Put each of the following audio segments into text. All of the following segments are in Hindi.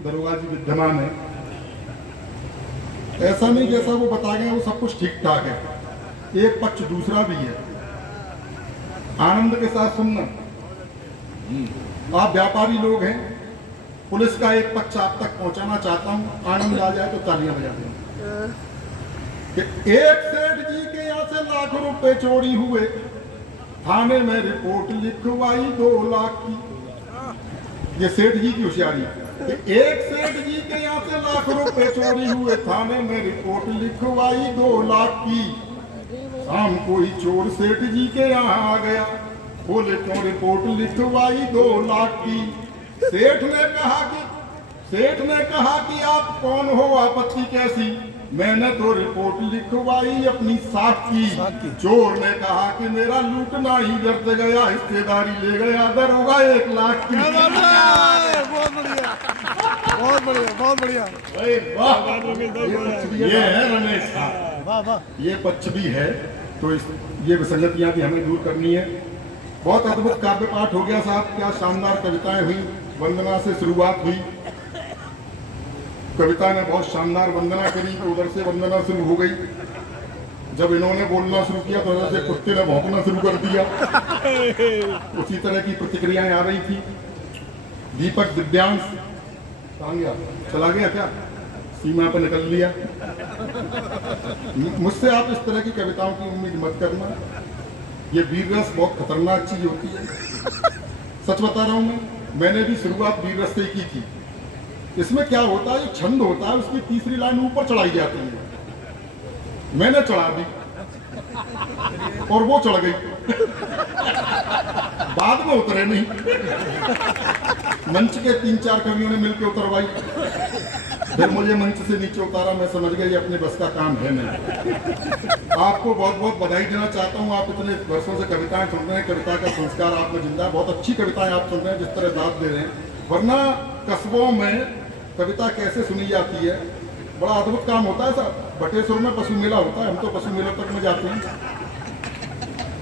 दरोगा जी विद्यमान है। ऐसा नहीं जैसा वो बता गए वो सब कुछ ठीक ठाक है, एक पक्ष दूसरा भी है। आनंद के साथ सुनना, आप व्यापारी लोग हैं, पुलिस का एक पक्ष आप तक पहुंचाना चाहता हूं, आनंद आ जाए तो तालियां बजा दें कि एक सेठ जी के यहाँ से लाखों रुपए चोरी हुए, थाने में रिपोर्ट लिखवाई 2 लाख की। ये सेठ जी की होशियारी कि एक सेठ जी के यहाँ से लाख रुपए चोरी हुए, थाने में रिपोर्ट लिखवाई 2 लाख की। शाम को ही चोर सेठ जी के यहाँ आ गया, बोले क्यों रिपोर्ट लिखवाई 2 लाख की। सेठ ने कहा कि आप कौन हो, आपत्ति कैसी, मैंने तो रिपोर्ट लिखवाई अपनी साख की। चोर ने कहा कि मेरा लूटना ही व्यर्थ गया, हिस्सेदारी ले गया दरोगा 1 लाख की। बहुत बढ़िया, बहुत बढ़िया, बहुत बढ़िया। ये है रमेश साहब, वाह वाह। ये पक्ष भी है, तो ये विसंगतियां भी हमें दूर करनी है। बहुत अद्भुत काव्य पाठ हो गया साहब, क्या शानदार कविताएं हुई। वंदना से शुरुआत हुई, कविता ने बहुत शानदार वंदना करी, तो उधर से वंदना शुरू हो गई। जब इन्होंने बोलना शुरू किया तो उधर से कुत्ते ने भौंकना शुरू कर दिया। उसी तरह की प्रतिक्रियाएं आ रही थी। दीपक दिव्यांश चला गया क्या, सीमा पर निकल लिया। मुझसे आप इस तरह की कविताओं की उम्मीद मत करना, ये वीर रस बहुत खतरनाक चीज होती है। सच बता रहा हूं मैंने भी शुरुआत वीर रस से की थी। इसमें क्या होता है, छंद होता है, उसकी तीसरी लाइन ऊपर चढ़ाई जाती है। मैंने चढ़ा दी और वो चढ़ गई, बाद में उतरे नहीं। मंच के 3-4 कवियों ने मिलकर उतरवाई, फिर मुझे मंच से नीचे उतारा। मैं समझ गया ये अपने बस का काम है नहीं। आपको बहुत बहुत बधाई देना चाहता हूँ, आप इतने वर्षों से कविताएं सुन रहे हैं, कविता का संस्कार आप में जिंदा है। बहुत अच्छी कविताएं आप सुन रहे हैं, जिस तरह दाद दे रहे हैं। वरना कस्बों में कविता कैसे सुनी जाती है, बड़ा अद्भुत काम होता है सर। बटेश्वर में पशु मेला होता है, हम तो पशु मेला तक में जाते हैं।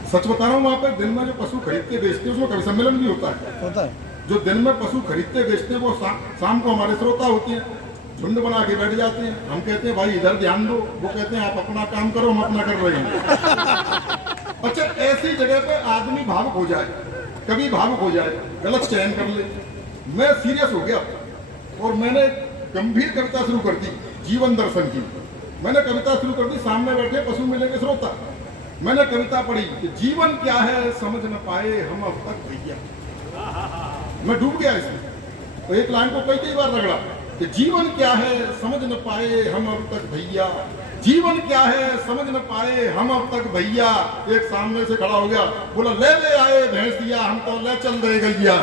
सच बता रहा हूँ, वहाँ पे दिन में जो पशु खरीदते बेचते हैं उसमें कवि सम्मेलन भी होता है। जो दिन में पशु खरीदते बेचते हैं वो शाम को हमारे श्रोता होते हैं, झुंड बना के बैठ जाते हैं। हम कहते हैं भाई इधर ध्यान दो, वो कहते हैं आप अपना काम करो, हम अपना कर रहे हैं। अच्छा, ऐसी जगह पे आदमी भावुक हो जाए, कभी भावुक हो जाए, गलत चयन कर ले। मैं सीरियस हो गया और मैंने गंभीर कविता शुरू कर दी, जीवन दर्शन की। मैंने कविता शुरू कर दी, सामने बैठे पशु मेले के श्रोता। मैंने कविता पढ़ी कि जीवन क्या है समझ न पाए हम अब तक भैया। मैं डूब गया इसमें, तो एक लाइन को कई बार रगड़ा कि जीवन क्या है समझ न पाए हम अब तक भैया, जीवन क्या है समझ न पाए हम अब तक भैया। एक सामने से खड़ा हो गया, बोला ले आए भैंसिया, हम तो ले चल दे गैया।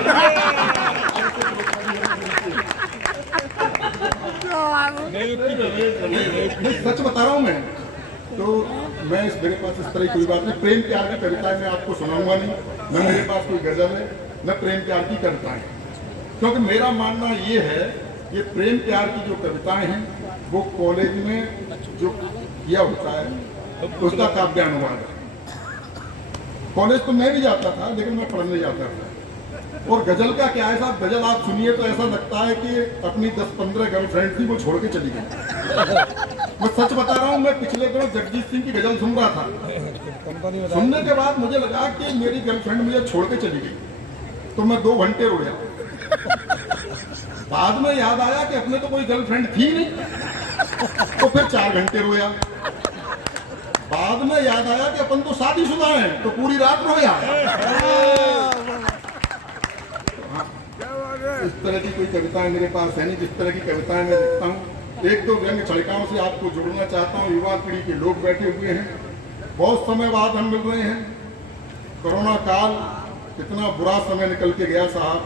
सच बता रहा हूँ मैं, तो मैं मेरे पास इस तरह की कोई बात नहीं। प्रेम प्यार की कविताएं मैं आपको सुनाऊंगा नहीं, न मेरे पास कोई गजल है न प्रेम प्यार की कविताएं, क्योंकि मेरा मानना ये है ये प्रेम प्यार की जो कविताएं हैं वो कॉलेज में जो किया होता है उसका काव्यानुवाद है। कॉलेज तो मैं भी जाता था, लेकिन मैं पढ़ने जाता था। और गजल का क्या है साहब, गजल आप सुनिए तो ऐसा लगता है कि अपनी 10-15 गर्लफ्रेंड थी वो छोड़ के चली गई। मैं सच बता रहा हूँ, मैं पिछले दिनों जगजीत सिंह की गजल सुन रहा था। सुनने के बाद मुझे लगा कि मेरी गर्लफ्रेंड मुझे छोड़ के चली गई, तो मैं 2 घंटे रोया। बाद में याद आया कि अपने तो कोई गर्लफ्रेंड थी नहीं, तो फिर 4 घंटे रोया। बाद में याद आया कि अपन तो शादीशुदा हैं, तो पूरी रात रोया। इस तरह की कोई कविताएं मेरे पास है नहीं, जिस तरह की कविताएं मैं लिखता हूँ। 1-2 व्यंग छड़काओं से आपको जोड़ना चाहता हूँ। युवा पीढ़ी के लोग बैठे हुए हैं, बहुत समय बाद हम मिल रहे हैं। कोरोना काल कितना बुरा समय निकल के गया साहब,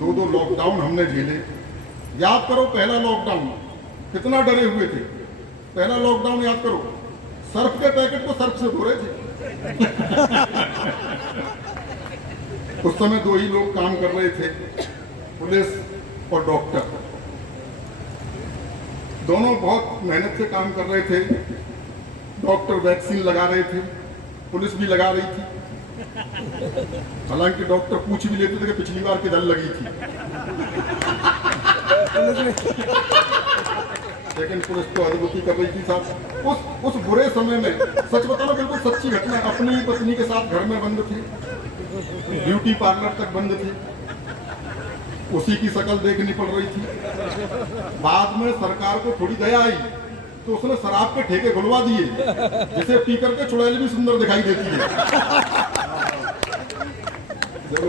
2 लॉकडाउन हमने झेले। याद करो पहला लॉकडाउन, कितना डरे हुए थे। पहला लॉकडाउन याद करो, सर्फ के पैकेट को सर्फ से धो रहे थे। उस समय 2 ही लोग काम कर रहे थे, पुलिस और डॉक्टर। दोनों बहुत मेहनत से काम कर रहे थे। डॉक्टर वैक्सीन लगा रहे थे, पुलिस भी लगा रही थी। हालांकि डॉक्टर पूछ भी लेते थे कि पिछली बार किधर लगी थी। लेकिन पुलिस तो अद्भुत कर रही थी साहब। उस बुरे समय में सच बताना बिल्कुल सच्ची घटना, अपनी पत्नी के साथ घर में बंद थी, ब्यूटी पार्लर तक बंद थी, उसी की शक्ल देखनी पड़ रही थी। बाद में सरकार को थोड़ी दया आई तो उसने शराब के ठेके खुलवा दिए, जिसे पी करके चुड़ैल भी सुंदर दिखाई देती है। जब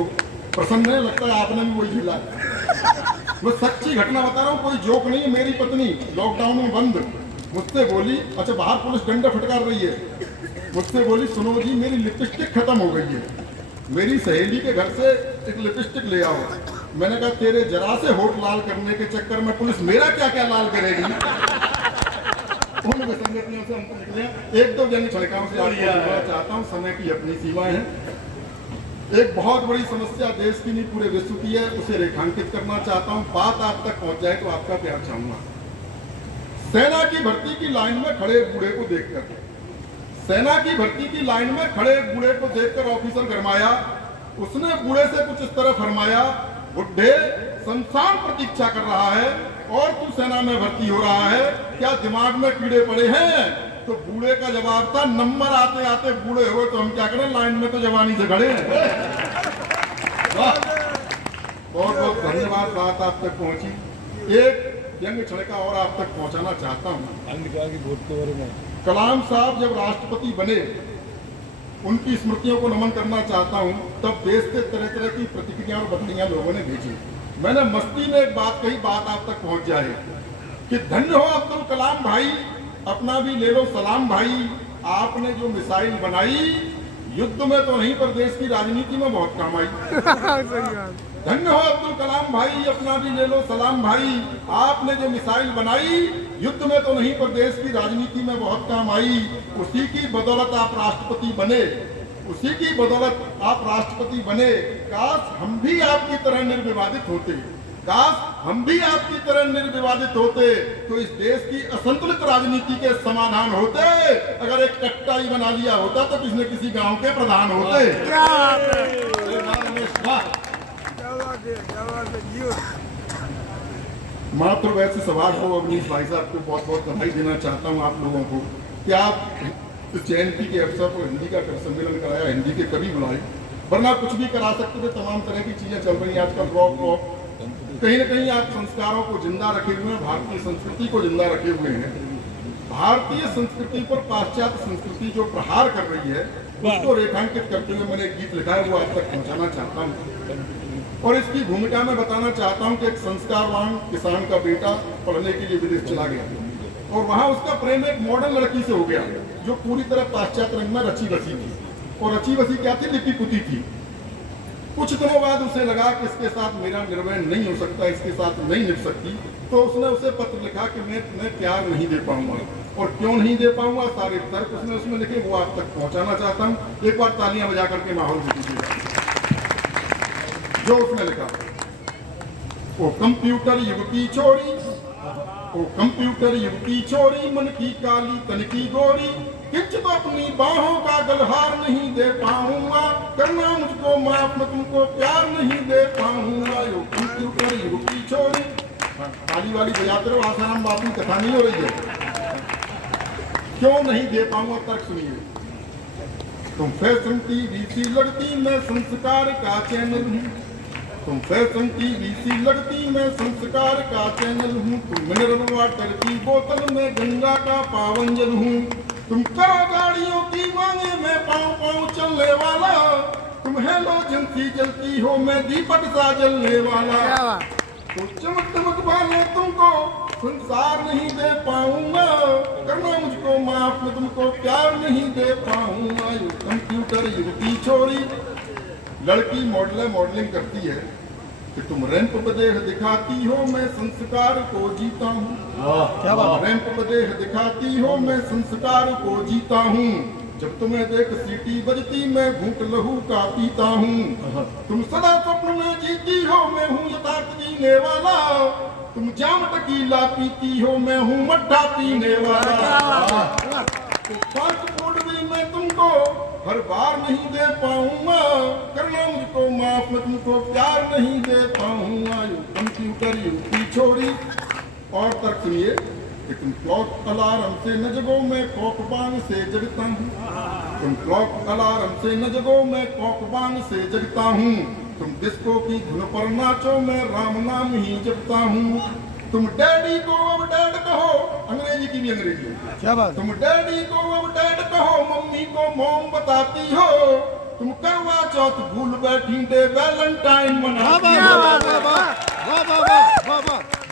प्रसन्न है लगता है आपने भी वही झेला। मैं सच्ची घटना बता रहा हूँ, कोई जोक नहीं है। मेरी पत्नी लॉकडाउन में बंद मुझसे बोली, अच्छा बाहर पुलिस डंडा फटकार रही है, मुझसे बोली सुनो जी मेरी लिपस्टिक खत्म हो गई है, मेरी सहेली के घर से एक लिपस्टिक ले आओ। मैंने कहा तेरे जरा से होठ लाल करने के चक्कर में पुलिस मेरा क्या क्या लाल करेगी। उन विसंगतियों से हमको निकले। एक दो जन छलकाओं से आपको बताना चाहता हूँ, समय की अपनी सीमाएं हैं। एक बहुत बड़ी समस्या देश की नहीं पूरे विश्व की है, उसे रेखांकित करना चाहता हूँ। बात आप तक पहुंच जाए तो आपका प्यार चाहूंगा। सेना की भर्ती की लाइन में खड़े एक बूढ़े को देखकर, सेना की भर्ती की लाइन में खड़े एक बूढ़े को देखकर ऑफिसर गरमाया। उसने बूढ़े से कुछ इस तरह फरमाया, बुढ़े शमशान प्रतीक्षा कर रहा है और तू सेना में भर्ती हो रहा है, क्या दिमाग में कीड़े पड़े हैं? तो बूढ़े का जवाब था, नंबर आते आते बूढ़े हुए तो हम क्या करें, लाइन में तो जवानी से खड़े हैं। बहुत बहुत धन्यवाद, बात आप तक पहुंची। एक व्यंग छड़का और आप तक पहुंचाना चाहता हूं। कलाम साहब जब राष्ट्रपति बने, उनकी स्मृतियों को नमन करना चाहता हूं। तब देश से तरह तरह की प्रतिक्रिया और बधाइयां लोगों ने भेजी। मैंने मस्ती में एक बात कही, बात आप तक पहुंच जाए कि धन्य हो अब्दुल कलाम भाई, अपना भी ले लो सलाम भाई। आपने जो मिसाइल बनाई युद्ध में तो नहीं पर देश की राजनीति में बहुत काम आई। धन्य हो अब्दुल कलाम भाई, अपना भी ले लो सलाम भाई। आपने जो मिसाइल बनाई युद्ध में तो नहीं पर देश की राजनीति में बहुत काम आई। उसी की बदौलत आप राष्ट्रपति बने, उसी की बदौलत आप राष्ट्रपति बने। काश हम भी आपकी तरह निर्विवादित होते, काश हम भी आपकी तरह निर्विवादित होते तो इस देश की असंतुलित राजनीति के समाधान होते। अगर एक कट्टा ही बना लिया होता तो किसी न किसी गांव के प्रधान होते। मात्र वैसे सवाल को अवनीश भाई साहब को बहुत बहुत बधाई देना चाहता हूं आप लोगों को कि आप इस जयंती के अवसर पर हिंदी का सम्मेलन कराया, हिंदी के कवि बुलाए, वरना कुछ भी करा सकते थे। तमाम तरह की चीजें चल रही हैं आजकल, ब्लॉग कहीं न कहीं आप संस्कारों को जिंदा रखे हुए हैं, भारतीय संस्कृति को जिंदा रखे हुए हैं। भारतीय संस्कृति पर पाश्चात्य संस्कृति जो प्रहार कर रही है उसको रेखांकित करते हुए मैंने एक गीत लिखा है, वो आप तक पहुंचाना चाहता हूँ। और इसकी भूमिका में बताना चाहता हूँ कि एक संस्कारवान किसान का बेटा पढ़ने के लिए विदेश चला गया और वहां उसका प्रेम एक मॉडर्न लड़की से हो गया जो पूरी तरह पाश्चात्य रंग में रची बसी थी। और रची बसी क्या थी, लिपि पुती थी। कुछ दिनों बाद उसे लगा कि इसके साथ मेरा निर्वहन नहीं हो सकता, इसके साथ नहीं निभ सकती, तो उसने उसे पत्र लिखा कि मैं तुम्हें प्यार नहीं दे पाऊंगा। और क्यों नहीं दे पाऊंगा, सारे तर्क उसने उसमें लिखे, वो आप तक पहुंचाना चाहता हूं। एक बार तालियां बजा करके माहौल में दीजिएगा। जो उसने लिखा, वो कंप्यूटर युग की छोरी, वो कंप्यूटर युग की छोरी, मन की काली तन की गोरी, किंचित तो अपनी बाहों का गलहार नहीं दे पाऊंगा, करना मुझको माफ, मैं तुमको प्यार नहीं दे पाऊंगा। यो कंप्यूटर युग की छोरी, ताली वाली बजाते रहो, आसाराम बात में कथा नहीं हो रही है। क्यों नहीं दे पाऊंगा, तर्क सुनिए। तुम फैशन टीवी सी लगती, मैं संस्कार का चैनल हूँ। तुम फैशन टीवी सी लगती, मैं संस्कार का चैनल हूँ। तुम मिनरल वाटर की बोतल में गंगा का पावन जल हूँ। तुम करो गाड़ियों की मांगे, मैं पाँव पाँव चलने वाला। तुम हेलोजन सी जलती हो, मैं दीपक सा जलने वाला। तो चमक चमक वाले तुमको संसार नहीं दे पाऊंगा, करना मुझको माफ, मैं तुमको प्यार नहीं दे पाऊंगा। ये कंप्यूटर युग की छोरी, लड़की मॉडलिंग करती है कि तुम रैंप पर देह दिखाती हो, मैं संस्कार को जीता हूँ। रैंप पर देह दिखाती हो, मैं संस्कार को जीता हूँ। जब तुम्हें देख सीटी बजती, मैं घूंट लहू का पीता हूँ। तुम सदा स्वप्न में जीती हो, मैं हूँ यथार्थ जीने वाला। तुम जाम टकीला पीती हो, मैं हूँ मट्ठा पीने वाला। तो फास्ट फूड भी मैं तुमको हर बार नहीं दे पाऊंगा, करना मुझको माफ मैं तुमको प्यार नहीं दे पाऊंगा। यू कंप्यूटर यू पिछोड़ी। और तर्क सुनिए कि तुम क्लॉक अलार्म से न जगो मैं कॉक बांग से जगता हूँ, तुम क्लॉक अलार्म से न जगो मैं कॉक बांग से जगता हूँ, तुम डिस्को की धुन पर नाचो मैं राम नाम ही जपता हूँ। तुम डैडी को अब डैड कहो, अंग्रेजी की भी अंग्रेजी है। क्या बात? तुम डैडी को अब डैड कहो, मम्मी को मॉम बताती हो, तुम करवा चौथ भूल बैठी डे वैलेंटाइन मनाती हो।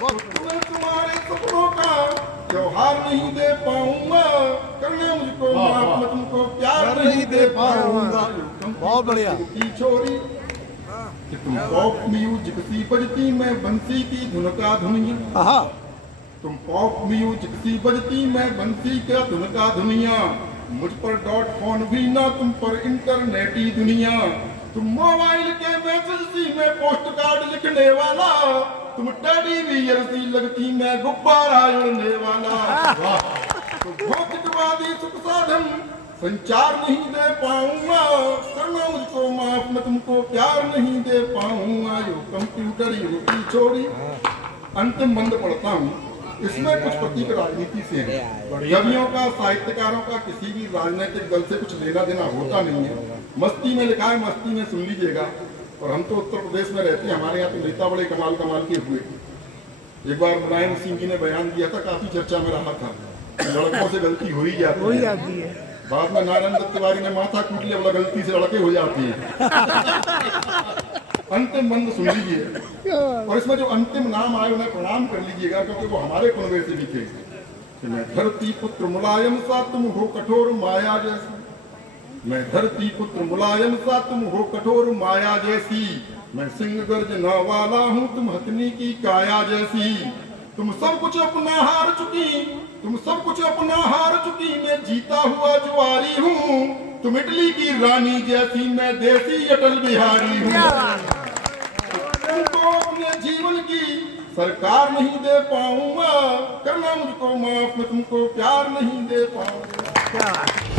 तुम्हें तुम्हारे सपनों का त्योहार नहीं दे पाऊंगा, करने मुझको माफ मैं तुमको प्यार नहीं दे पाऊंगा। बहुत बढ़िया। की छोरी कि तुम पॉप म्यूजिक सी बजती मैं बंसी की धुन का धुनिया, हाँ तुम पॉप म्यूजिक सी बजती मैं बंसी का धुन का धुनिया, मुझ पर डॉट फोन भी ना तुम पर इंटरनेटी दुनिया, तुम मोबाइल के मैसेज सी मैं पोस्ट कार्ड लिखने वाला, तुम टेडी बियर सी लगती मैं गुब्बारा उड़ने वाला। तो भौतिकवादी सुख साधन संचार नहीं दे पाऊंगा, करना मुझको माफ मैं तुमको प्यार नहीं दे पाऊंगा। यो कंप्यूटर यू की छोड़ी। अंतिम बंद पढ़ता हूँ, इसमें कुछ प्रतीक राजनीति से है। कवियों का, साहित्यकारों का किसी भी राजनीतिक दल से कुछ लेना देना होता नहीं है। मस्ती में लिखा है, मस्ती में सुन लीजिएगा। और हम तो उत्तर प्रदेश में रहते हैं, हमारे यहाँ तो नेता बड़े कमाल कमाल के हुए। एक बार मुलायम सिंह जी ने बयान दिया था, काफी चर्चा में रहा था, लड़कों से गलती हो ही जाती है। बाद में नारायण दत्त तिवारी ने माथा कूट लिया, बोला गलती से लड़के हो जाती है। अंतिम बंद सुन लीजिए, और इसमें जो अंतिम नाम आए उन्हें प्रणाम कर लीजिएगा, क्योंकि वो हमारे कुनबे से भी थे। मैं धरती पुत्र मुलायम सा तुम हो कठोर माया जैसी, मैं धरती पुत्र मुलायम सा तुम हो कठोर माया जैसी, मैं सिंह गर्जना वाला हूँ तुम हथनी की काया जैसी, तुम सब कुछ अपना हार चुकी, तुम सब कुछ अपना हार चुकी, मैं जीता हुआ जुआरी हूँ, तुम इटली की रानी जैसी, मैं देसी अटल बिहारी हूँ। तुमको अपने जीवन की सरकार नहीं दे पाऊंगा, करना मुझको माफ मैं तुमको प्यार नहीं दे पाऊंगा।